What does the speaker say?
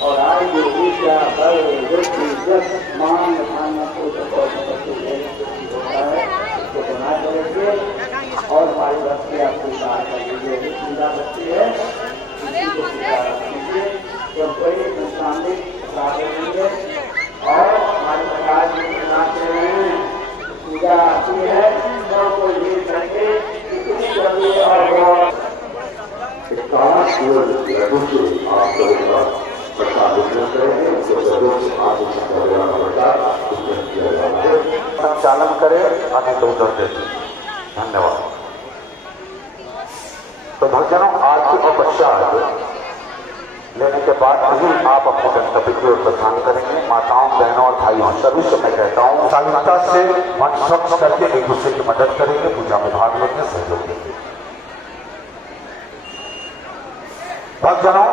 और आज जो विद्या बल वृद्धि जस मान खाना को होता है उसको बना करेंगे और हमारी बच्ची आपको कार्य करेंगे पूजा बच्ची है जब कोई मुस्तानिक करेंगे और हमारे प्रकाश में बनाते हैं पूजा आती है तो कोई भी करके कितनी जल्दी और लड्डू से आप करेगा प्रसाद वितरण करेंगे उसके लड्डू से आप किया जाता है संचालन करें अन्य उधर देते। धन्यवाद। तो भक्तजनों आज और पश्चात लेने के बाद ही आप अपने गंतव्य की ओर प्रस्थान करेंगे। माताओं बहनों और भाइयों सभी से मैं कहता हूँ शालीनता से मन स्वच्छ करके एक दूसरे की मदद करेंगे, पूजा में भाग लेंगे, सहयोग देंगे। भक्तजनों